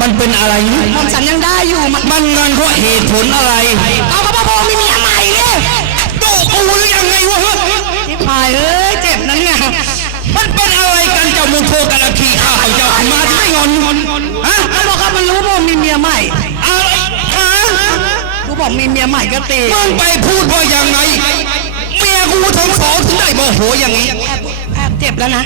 มันเป็นอะไรนะหม่อมฉันยังได้อยู่มันมันงานเพราะเหตุผลอะไรเอากระเพาะไม่มีอะไรเนี่ยดูกูหรือยังไงวะที่พายเอ้ยเจ็บนั้นไงมันเป็นอะไรกันเจ้ามุนโทกันอาคีข้าเจ้ามาที่ไม่งอนฮะเขาบอกว่ามันรู้ว่ามีเมียใหม่อะไรฮะกูบอกมีเมียใหม่ก็ตีมึงไปพูดว่ายังไงเมียกูทั้งสองถึงได้โมโหอย่างนี้แอบแอบเจ็บแล้วนะ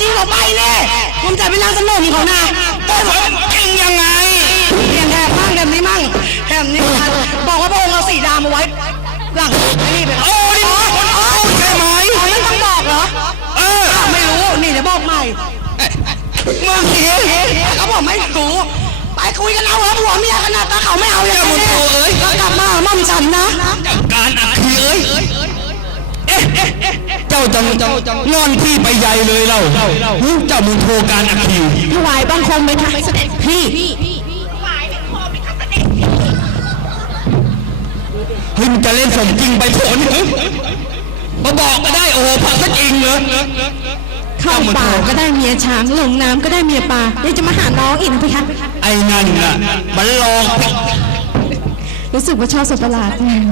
จริงออกไปเนี่ยหม่อมฉันเป็นนางสนมเขานะมันจริงยังไงเพียงแค่มั่งแบบนี้มั่งแถมนี้มันบอกว่าพระองค์เอาสีดามาไว้ หลังไอ้นี่ไปโอ้นี่มันคนเอาใช่ไหมอ๋อนั่นต้องบอกเหรอ เออ ไม่รู้ นี่เดี๋ยวบอกใหม่มึงเหี้ยเขาบอกไม่รู้ไปคุยกันเอาเหรอผัวเมียกันนะต่เขาไม่เอาอย่างนี้เอ้ยก็กลับมาม่อมฉันนะ การอักขีเอ้ยเอ๊ะเอ๊ะเอ๊ะ จ้าจังงอนพี่ไปใหญ่เลยเราเจ้ามุนโทการอักขีถวายบังคมไหมคะเสด็จพี่เฮ้ยมันจะเล่นสมจริงไปผลมาบอกก็ได้โอ้โหพักซะจริงเหรอเข้าป่าก็ได้เมียช้างลงน้ำก็ได้เมียปลายังจะมาหาน้องอีกนะพี่คะไอ้นั่นน่ะมันหลอกรู้สึกว่าชอบสัตว์ประหลาดอืม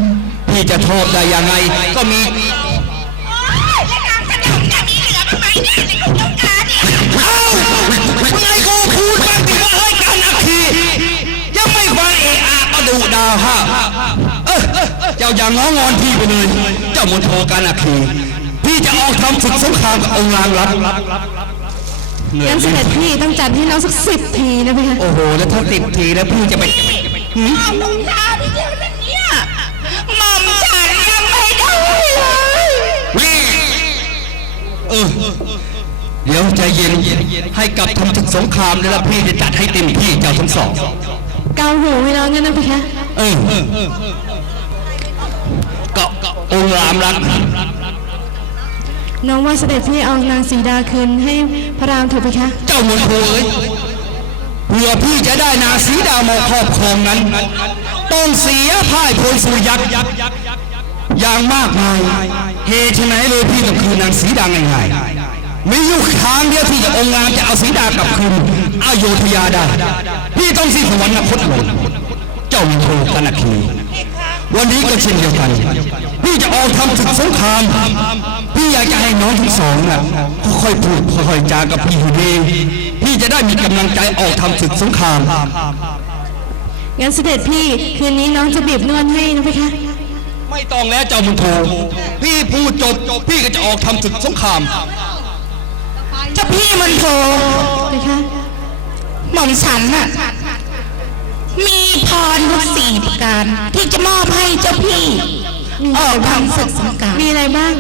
พี่จะชอบได้ยังไง ก็มี ดุดาฮะเออเจ้าอย่างง้องอนพี่ไปเลย เจ้ามนโทการอักขีพี่จะออกทำศึกสงครามกับองค์นางรับเหนื่อยงั้นเสด็จพี่ต้องจัดให้น้องสักสิบทีนะพี่คะโอ้โห แล้วถ้าติดทีแล้วพี่จะไปหืมหม่อมฉันยังไม่ได้เลยนี่เออเดี๋ยวใจเย็นให้กลับทำศึกสงครามแล้วพี่จะจัดให้เต็มที่เจ้าทั้งสองเกาหูให้น้องเนี่ยนะพี่คะ เออก็องค์รามรักน้องว่าเสด็จพี่เอานางสีดาคืนให้พระรามเถอะพี่คะ เจ้ามุนโทเอ้ยเพื่อพี่จะได้นางสีดามาครอบครองนั้น ต้องเสียพ่ายพลสุริยักษ์อย่างมากมาย เหตุไฉนเลยพี่ต้องคืนนางสีดาง่ายๆมีอยู่ทางเดียวที่จะองค์งามจะเอาสีดากลับคืนอโยธยาได้ พี่ต้องสิ้นสวรรคตลง จ้ามนโทกนคีวันนี้ก็เช่นเดียวกัน พี่จะออกทำศึกสงคราม พี่อยากจะให้น้องทั้งสองน่ะค่อยๆพูดค่อยๆจากับพี่อยู่ดีพี่จะได้มีกำลังใจออกทำศึกสงครามงั้นเสด็จพี่คืนนี้น้องจะบีบนวดให้นะพี่คะไม่ต้องแล้วเจ้ามุนโทพี่พูดจบพี่ก็จะออกทำศึกสงครามเจ้าพี่มันโถพี่คะหม่อมฉันน่ะมีพร ทุกสี่ประการที่จะมอบให้เจ้าพี่ออกทำศึกสงครามมีอะไรบ้าง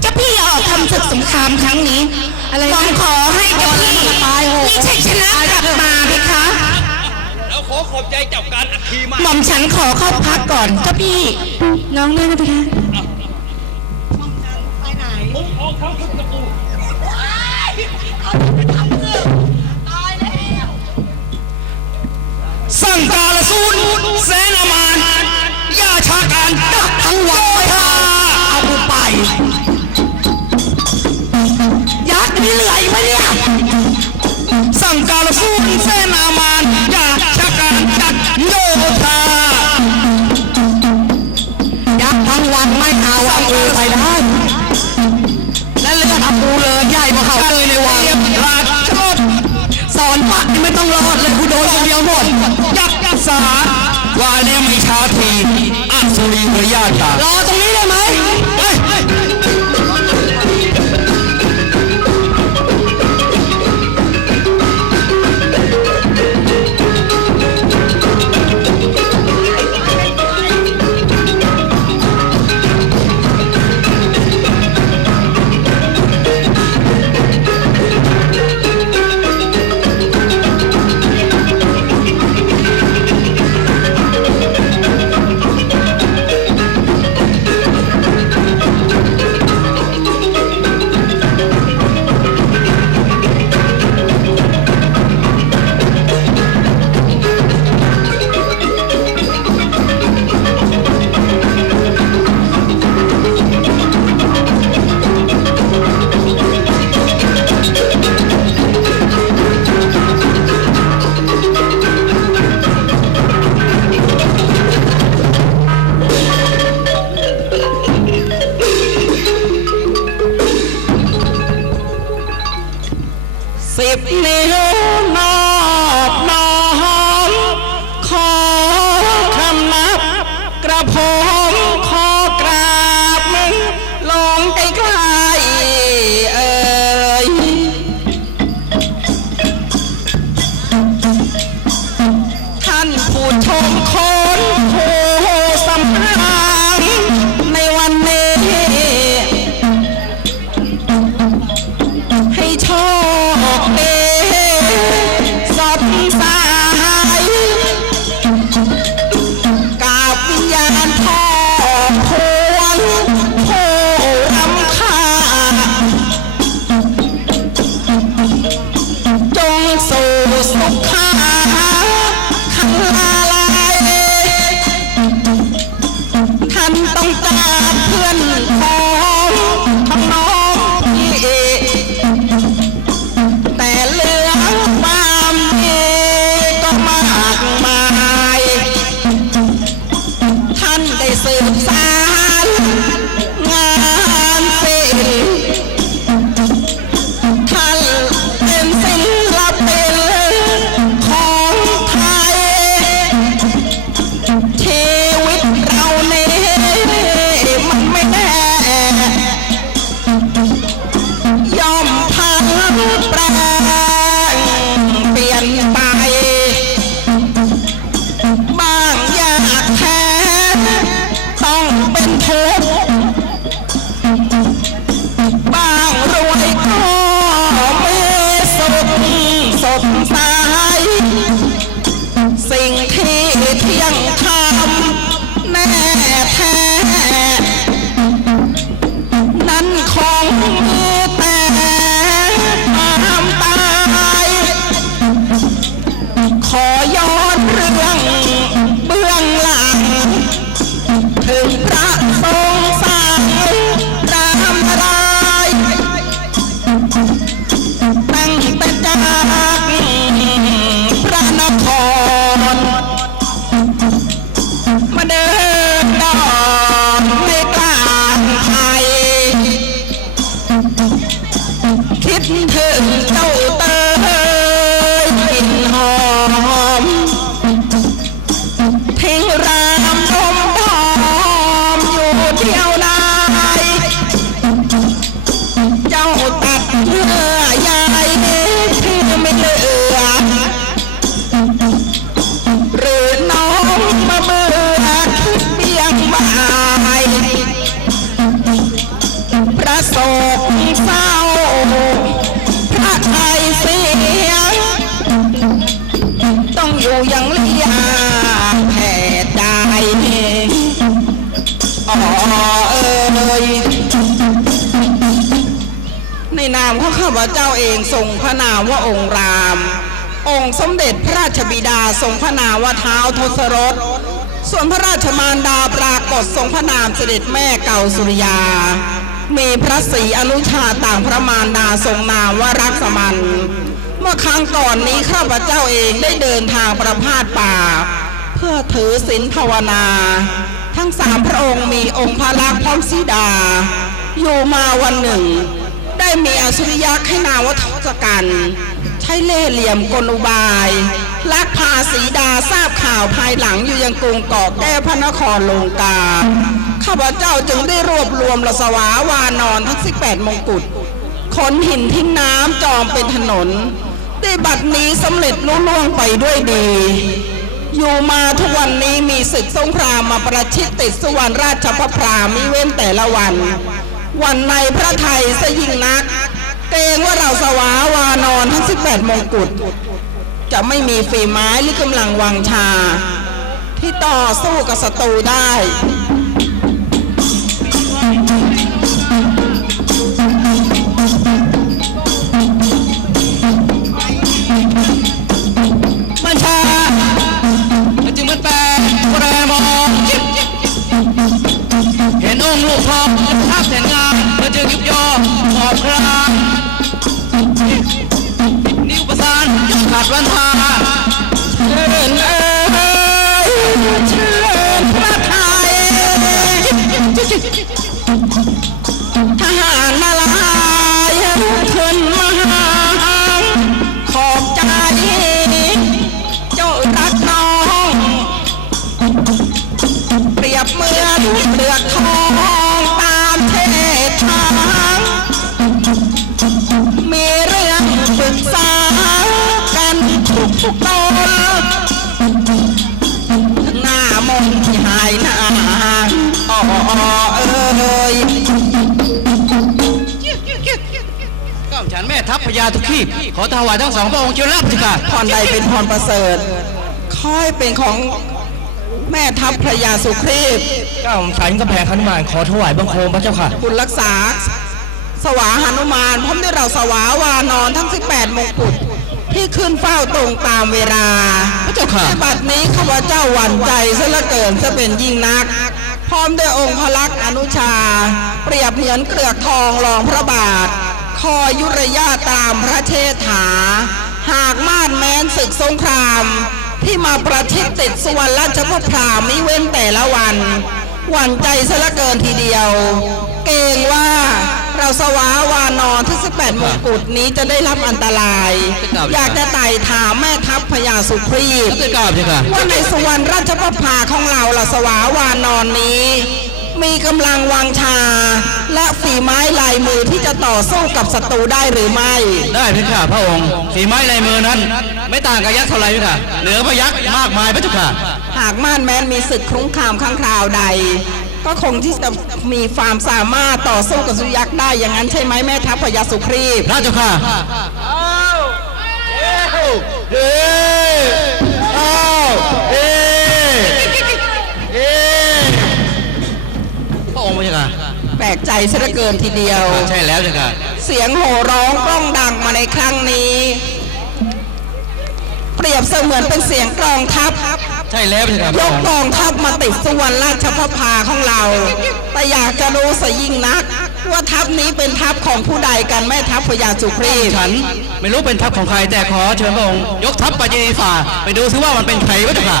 เจ้าพี่ออกทำศึกสงครามครั้งนี้อะไรนะต้องขอให้เจ้าพี่มีชัยชนะกลับมาเพคะแล้วขอขอบใจเจ้าการอัคคีมากหม่อมฉันขอเข้าพักก่อนเจ้าพี่น้องด้วยนะพี่คะสั่ งกาลสูนแสนอมานยาชาการดักทั้งวังทาเอา สาว่าเล้ไม่ช้าทีอัศรีพระญาตารอตรงนี้ได้ไหม my ยังเลียแผ่ใจอ๋อเอ้ยในนามของข้าพเจ้าเองทรงพระนามว่าองค์ราม องค์สมเด็จพระราชบิดาทรงพระนามว่าเท้าวทศรถส่วนพระราชมารดาปรากฏทรงพระนามเสด็จแม่เก่าสุริยา มีพระศรีอนุชาต่างพระมารดาทรงนามว่ารักสมัน มื่อครั้งก่อนนี้ข้าพเจ้าเองได้เดินทางประพาสป่า เพื่อถือศีลภาวนา ทั้งสามพระองค์มีองค์พระลักษณ์พร้อมสีดา อยู่มาวันหนึ่ง ได้มีอสุริยะให้นาว่าทศกัณฐ์ใช้เล่เหลี่ยมกลอุบาย ลักพาสีดาทราบข่าวภายหลังอยู่ยังกรุงเกาะแก้วพระนครลงกาข้าพเจ้าจึงได้รวบรวมละสวาวานอนทั้ง 18 มงกุฎขนหินทิ้งน้ำจอมเป็นถนน ได้บัดนี้สำเร็จลุล่วงไปด้วยดี อยู่มาทุกวันนี้มีศึกสงครามมาประชิดติดสุวรรณราชพระพรามิเว้นแต่ละวัน วันในพระไทยซะยิ่งนัก เกรงว่าเราสวาวานอนทั้ง 18 มงกุฎจะไม่มีฝีไม้หรือกำลังวังชา ที่ต่อสู้กับศัตรูได้ ขอบครางนิ้วประสานยังขาดวันทา ทัพพญาทุกขีบขอถวายทั้งสองพระองค์เจ้ารับสิค่ะพรใดเป็นพรประเสริฐ ค่อยเป็นของแม่ทัพพระยาสุครีพก้าฉันกำแพงขันหมานขอถวายบังคมพระเจ้าค่ะ คุณรักษา สวาหนุมานพร้อมด้วยเราสวาวานอนทั้ง 18มงกุฎที่ขึ้นเฝ้าตรงตามเวลา พระเจ้าค่ะในบัดนี้ข้าพเจ้าหวั่นใจซะเหลือเกินจะเป็นยิ่งนัก พร้อมด้วยองค์พระลักษณ์อนุชา เปรียบเหมือนเกลือกทองรองพระบาท คอยยุรยาตามพระเชษฐา หากมาดแม้นศึกสงคราม ที่มาประชิดติดสวรรณราชพระพรามมิเว้นแต่ละวัน หวั่นใจซะเหลือเกินทีเดียว เกรงว่าเราสวาวานอนที่18มงกุฎนี้จะได้รับอันตราย อยากจะไต่ถามแม่ทัพพญาสุครีพพระเจ้าค่ะว่าในสุวรรณราชประภาของเราล่ะสวาวานอนนี้ มีกำลังวังชา และฝีไม้ลายมือที่จะต่อสู้กับศัตรูได้หรือไม่ ได้พระเจ้าพระองค์ฝีไม้ลายมือนั้น ไม่ต่างกับยักษ์เท่าไหร่พระเจ้าเหนือพระยักษ์มากมายพระเจ้าค่ะ หากม่านแม้นมีศึกครุ้งครามข้างคราวใด ก็คงที่จะมีความสามารถต่อสู้กับสุยักษ์ได้อย่างนั้นใช่ไหมแม่ทัพพญาสุครีพพระเจ้าค่ะเอ้อ้าวเอ้เองค์พระเจ้าค่ะแปลกใจซะเหลือเกินทีเดียว ใช่แล้วเจ้าค่ะเสียงโห่ร้องกล้องดังมาในครั้งนี้ เปรียบเสมือนเป็นเสียงกลองทัพ ใช่แล้วพระเจ้าค่ะพยระกองค์กองทัพมาติดสุวรรณราชพระพาของเรา แต่อยากจะรู้สยิ่งนัก ว่าทัพนี้เป็นทัพของผู้ใดกันแม่ทัพพญาสุครีพฉันไม่รู้เป็นทัพของใครแต่ขอเชิญพระองค์ยกทัพไปยีฝ่าไปดูซิว่ามันเป็นใครพระเจ้าค่ะ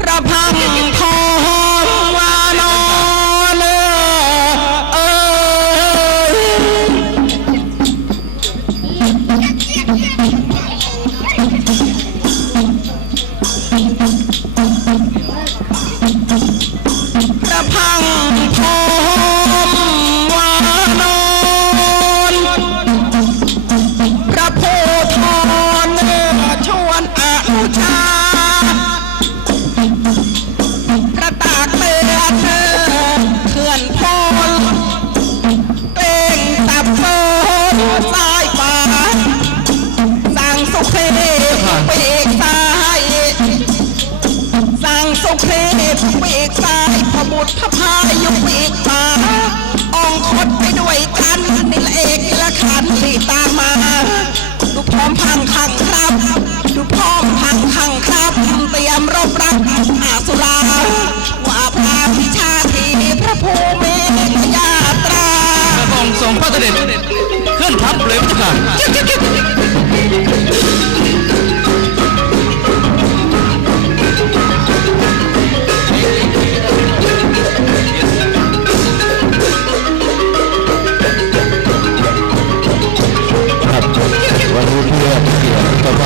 ประพังทอ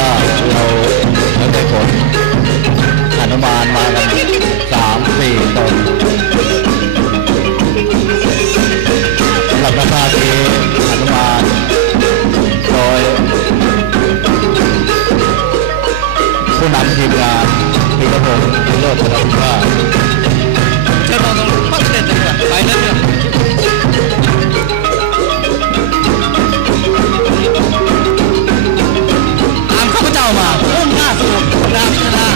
กียรติเจ้าเราได้ผลอนุมานมากันสามสี่ตนสำหรับพระภาพนี้อนุมานโดยผู้นำทีมงานพีระพงศ์โรจนพิพาทเชิญพระองค์ทรงพระเสด็จเลยค่ะไปเลย มามาพุ่งหน้าสู่นามชนา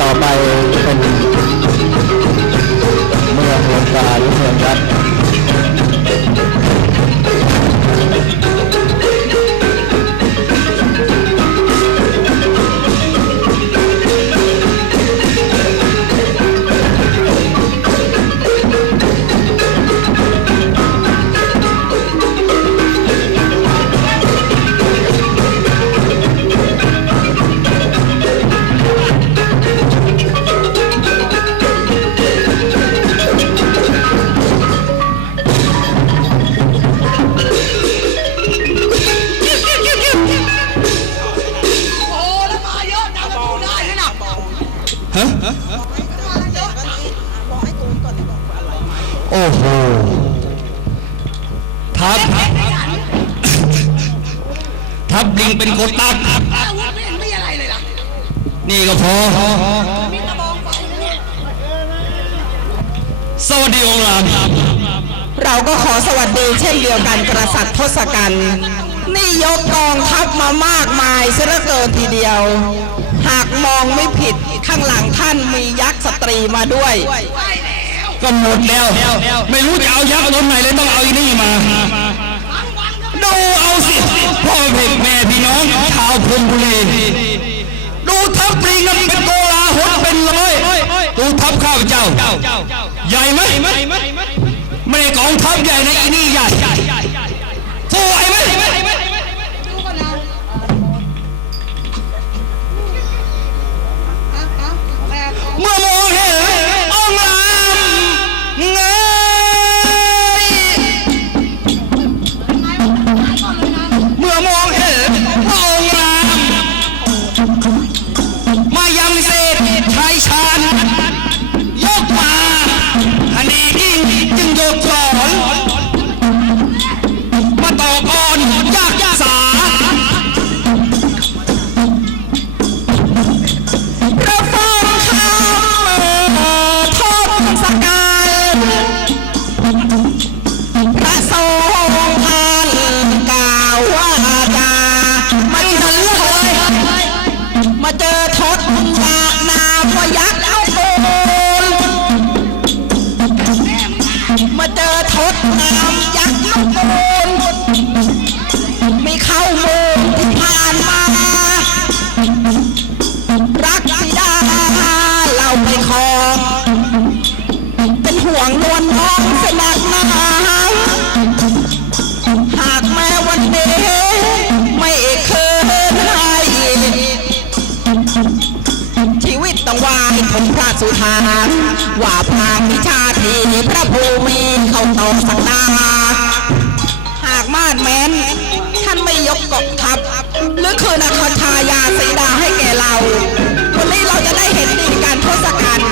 ต่อไปเป็นเมืองลงกาหรือเมืองรัฐ โอ้โหทับทับลิงเป็นคนตักอาวุธไม่เห็นมีอะไรเลยล่ะนี่ก็พอ มีกระบองไฟเนี่ยสวัสดีองค์รามเราก็ขอสวัสดีเช่นเดียวกันกษัตริย์ทศกัณฐ์นี่ยกกองทัพมามากมายเสียเหลือเกินทีเดียว หากมองไม่ผิดข้างหลังท่านมียักษ์สตรีมาด้วยไปแล้ว ก็หมดแล้ว ไม่รู้จะเอายักษ์ตนไหนเลยต้องเอาอีนี่มา ดูเอาสิ พ่อแม่แม่พี่น้องชาวพรหมบุรีดูทัพปริงนั้นเป็นโกลาหลเป็นร้อยดูทัพข้าพเจ้า ใหญ่ไหมไม่ได้กองทัพใหญ่ในะอีนี่ใหญ่สู้ไหวไหม สุธาว่าพางมิชาทีพระภูมิเขาตองสังดาหากมาดแม้น ท่านไม่ยกกองทัพหรือคืนอคาชายาสีดาให้แก่เรา วันนี้เราจะได้เห็นดีการทศกัณฐ์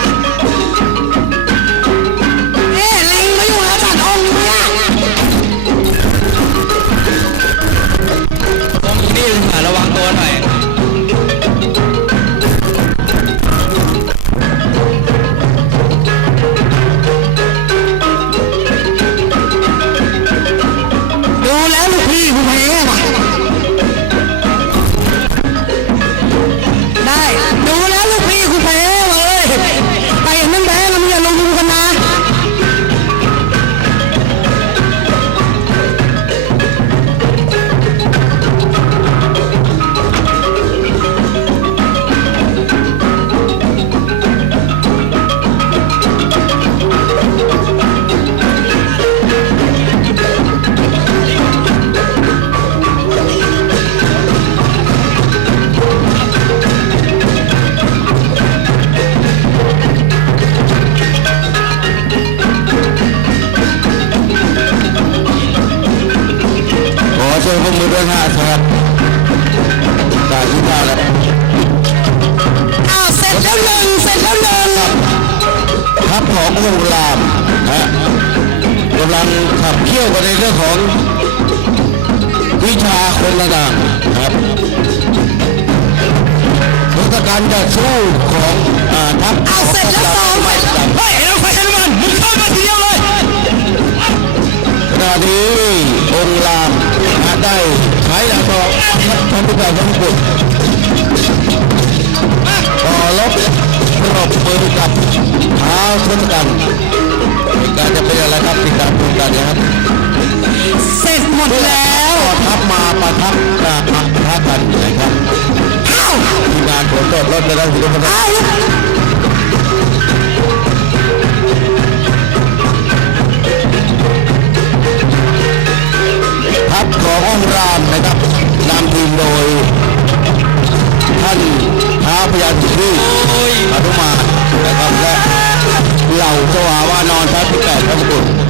กัณฐ์จะสู้ของอ่าทัพอ้าวเสร็จแล้วสองเสร็จแล้วเฮ้ยเอ็งไฟชันมันมึงเข้ามาทีเดียวเลยขณะนี้องค์รามฮะได้ใช้ดาบทองทำเป็นแบบมงกุฎต่อลบรบมือกับเท้าชนกันเหตุการณ์จะเป็นอะไรครับติดตามชมกันนะครับเสร็จหมดแล้วก็ทัพมาประทับกราบพระกันนะครับอ้าวทีม งานขนรถรถไปแล้วคุณผู้ชมอ้าวทัพขององค์รามนะครับนำทีมโดย ท่านท้าพญาสุรีอนุมานะครับและเหล่าสวาวานอนชั้นที่แปดพระมกุฎกับผู้นาทีการอีกท่านเล